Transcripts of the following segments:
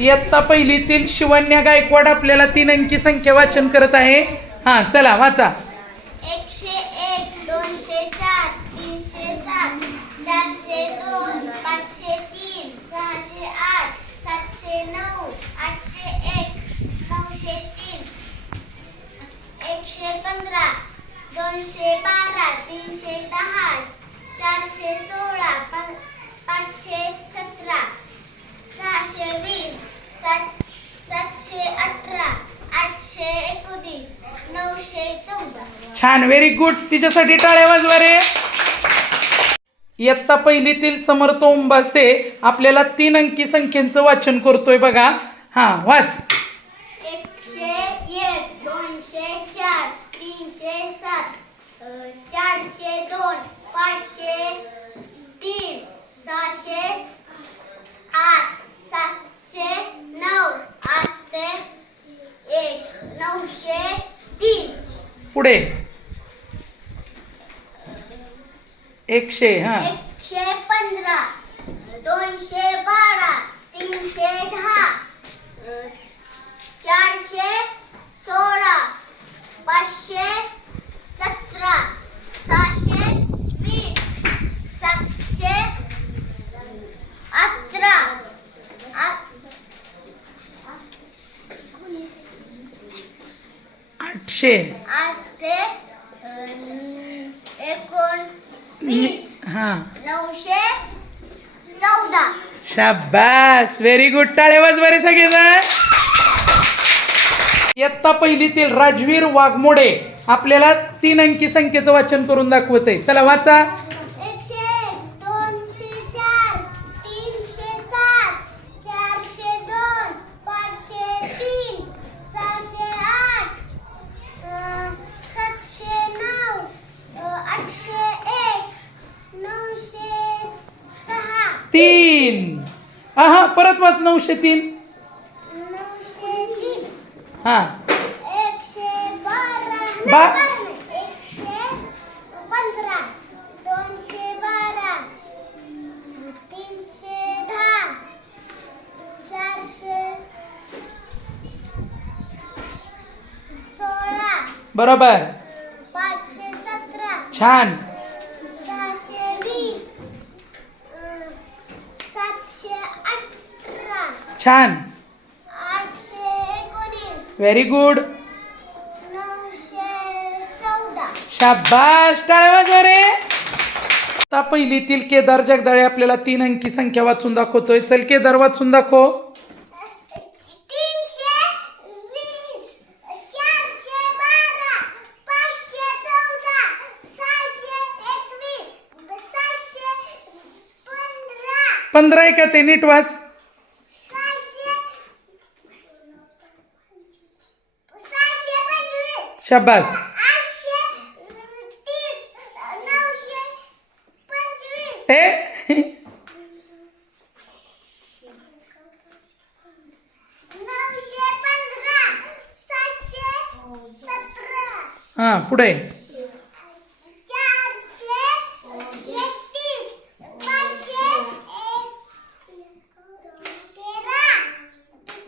इयत्ता पहिलीतील शिवन्या गायकवाड आपल्याला तीन अंकी संख्या वाचन करत आहे. हा चला वाचा. एकशे एक दोनशे चार तीनशे सात चारशे दोन पाचशे तीन सहाशे आठ सातशे नऊ आठशे एक नऊशे तीन एकशे पंधरा दोनशे बारा तीनशे दहा चारशे सोळा पा- पाचशे सतरा सहाशे वीस सात सातशे अठरा आठशे एकोणीस नऊशे चौदा. छान व्हेरी गुड तिच्यासाठी टाळ्या वाजवा रे. इयत्ता पहिलीतील समर्थ ओंबासे आपल्याला तीन अंकी संख्येचं वाचन करतोय बघा. हा वाच. एकशे एक दोनशे चार तीनशे सात अ, चारशे दोन पाचशे तीन सहाशे आठ सातशे नऊ आठशे एक नऊशे तीन. पुढे. एकशे हा. एकशे पंधरा दोनशे बारा तीनशे दहा चारशे सोळा पाचशे सतरा सहाशे वीस सातशे अठरा आ- आठशे एकोणवीस. हा. नऊशे चौदा. शाबास. व्हेरी गुड टाळे वाजवारे सगळेजण. इयत्ता पहिलीतील राजवीर वाघमोडे आपल्याला तीन अंकी संख्येचं वाचन करून दाखवत आहे चला वाचा एकशे एक, दोनशे चार तीनशे सात चारशे दोन पाचशे तीन सहाशे आठ अं, सातशे नऊ अं, आठशे एक नऊशे सहा तीन हा परत वाच नऊशे तीन. हां. हा बा- बरोबर. छान सहाशे वीस अं, सातशे अठरा छान. व्हेरी गुड शाबास रे. आता पहिलीतील केदार जगदाळे आपल्याला तीन अंकी संख्या वाचून दाखवतोय. चल केदार वाचून दाखव. पंधरा. आहे का ते नीट वाच सहाशे सहाशे पंचवीस शाबास हे सतरा हा पुढे चारशे एकतीस पाचशे तेरा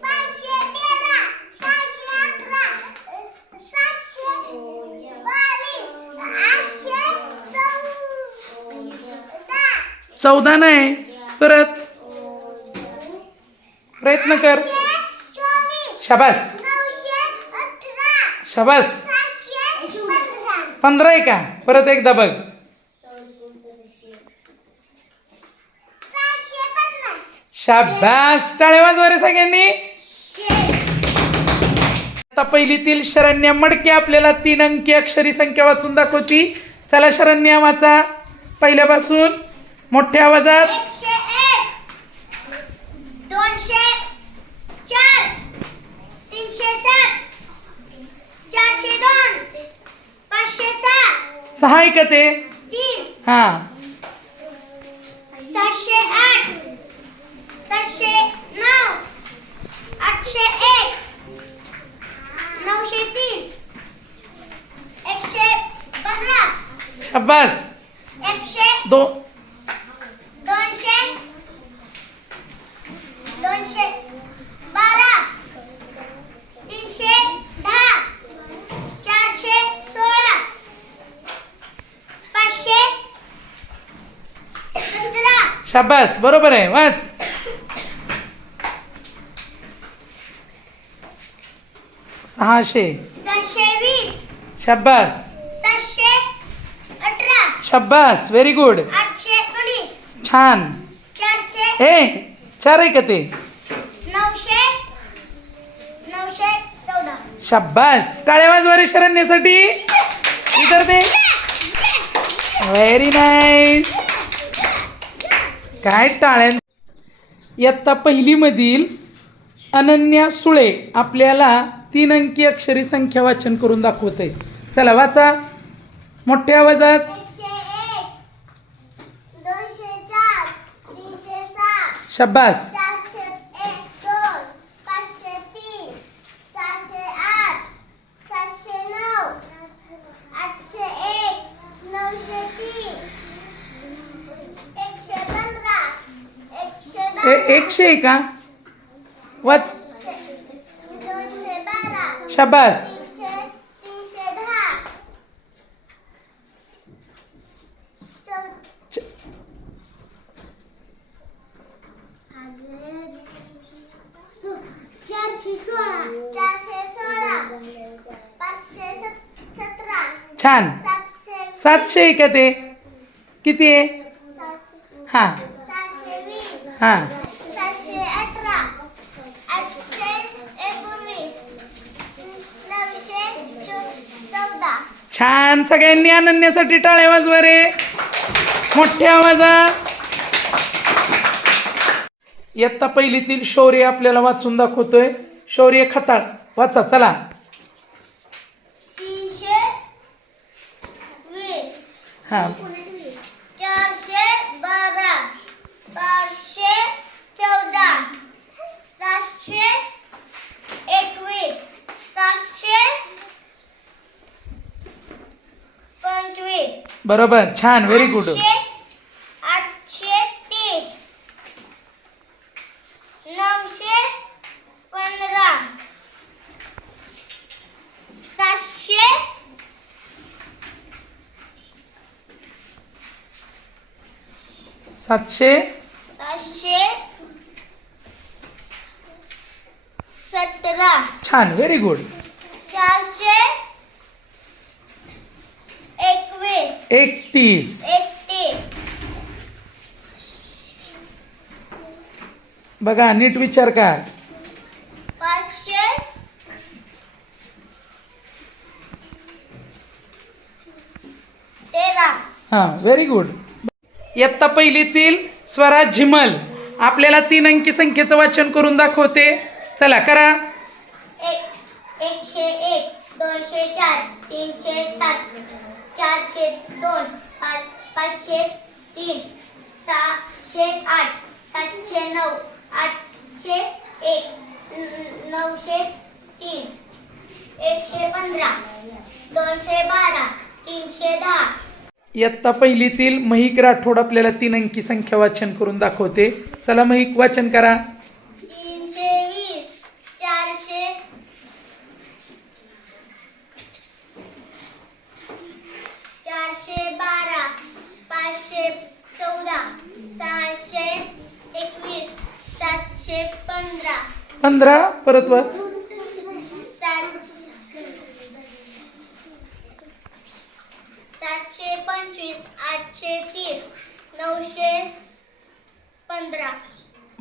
पाचशे तेरा सहाशे अकरा सातशे बावीस आठशे चौदा चौदा नाही. परत. प्रयत्न कर. शाबास. शाबास. पंधरा आहे का? परत एकदा बघ. शाबास. टाळे वाजवा रे सगळ्यांनी. आता पहिलीतील शरण्या मडके आपल्याला तीन अंकी अक्षरी संख्या वाचून दाखवती. चला शरण्या वाचा. पहिल्यापासून. मोठ्या आवाजात. दोन. सहा आहे का ते? तीन. हा. सातशे आठ. सातशे नऊ. आठशे एक. नऊशे तीन. एकशे पंधरा. शाबास. एकशे दो दोनशे? दोनशे. बारा. तीनशे. दहा. चारशे. सोळा. पाचशे. शाबास. बरोबर आहे. वाच. सहाशे. शाबास. शाबास. व्हेरी गुड छान. चारशे. ए चार आहे का ते? नऊशे. नऊशे चौदा. टाळ्या वाजवारे शरण्यासाठी. इतर ते व्हेरी नाईस काय टाळ्या. इयत्ता पहिलीमधील अनन्या सुळे आपल्याला तीन अंकी अक्षरी संख्या वाचन करून दाखवते चला वाचा. मोठ्या आवाजात एकशे एक दोनशे चार तीनशे सात शाबास चारशे एक दोन पाचशे तीन सहाशे आठ सातशे नऊ आठशे एक नऊशे तीन एकशे का वाच दोनशे बारा शाबास तीनशे तीनशे दहा चौ च- चारशे सोळा चारशे सोळा पाचशे सत- सतरा छान. सातशे आहे का ते. किती आहे? हां. हां. छान. सगळ्यांनी अनन्यासाठी टाळे वाजवा रे. मोठ्या आवाजात इयत्ता पहिलीतील शौर्य आपल्याला वाचून दाखवतोय. शौर्य खताळ. वाचा चला तीनशे वीस हां. चारशे बारा. पाचशे चौदा. सातशे एकवीस. सातशे पंचवीस. बरोबर छान व्हेरी गुड आठशे आठशे तीस. नऊशे सतरा छान व्हेरी गुड चारशे एकवीस। एकतीस। एकतीस। बघा नीट विचार कर. पाचशे तेरा। हाँ व्हेरी गुड इयत्ता पहिलीतील स्वराज झिमल. आपल्याला तीन अंकी संख्येचं वाचन करून दाखवते. चला करा. एक एकशे एक दोनशे चार तीनशे सात चारशे दोन पाचशे तीन सहाशे आठ सातशे नऊ आठशे एक नऊशे तीन एकशे पंधरा दोनशे बारा तीनशे इयत्ता पहिलीतील महिक राठोड आपल्याला तीन अंकी संख्या वाचन करून दाखवते. चला महिक वाचन करा. पंधरा परत वाच.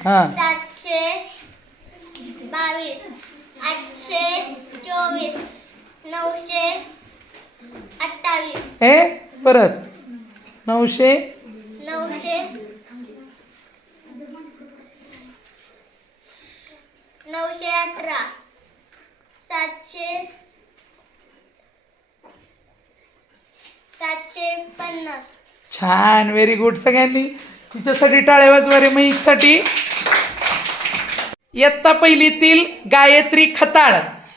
हां. सातशे बावीस आठशे चोवीस नऊशे अठ्ठावीस. ए परत. नऊशे? नऊशे. नऊशे अठरा. सातशे सातशे पन्नास. छान व्हेरी गुड सगळ्यांनी तिच्यासाठी टाळ्या वाजवारे मईसाठी इयत्ता पहिलीतील गायत्री खताळ.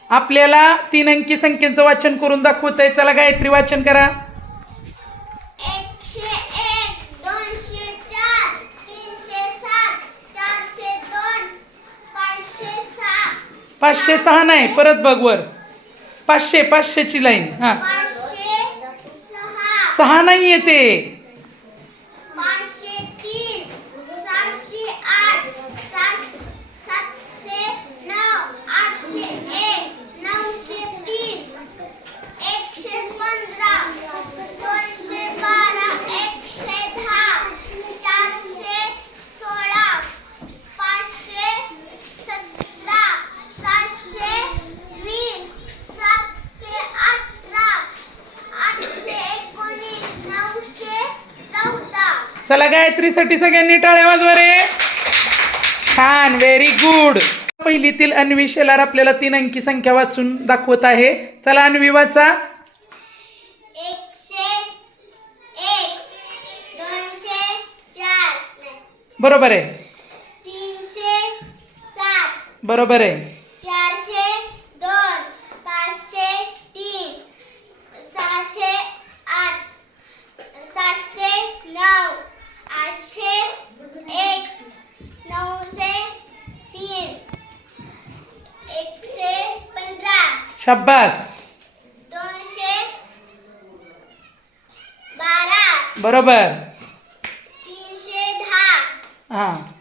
आपल्याला तीन अंकी संख्येचं वाचन करून दाखवत आहे चला गायत्री वाचन करा. पाचशे सहा. नाही परत बघ वर. पाचशे पाचशेची लाईन. हा. सहा. नाही येते पाचशे तीन सातशे आठ सात सातशे नऊ आठशे एक नऊशे तीन एकशे पंधरा दोनशे बारा एकशे दहा चारशे सोळा पाचशे सतरा सातशे वीस सातशे अठरा आठशे एकोणीस नऊशे चौदा चला गायत्रीसाठी सगळ्यांनी टाळ्या वाजवा रे. छान व्हेरी गुड पहिलीतील अन्वी शेलार आपल्याला तीन अंकी संख्या वाचून दाखवत आहे. चला अन्वी वाचा. बरोबर आहे. बरोबर आहे. शाब्बास. दोनशे बारा. बरोबर. तीनशे दहा. हां.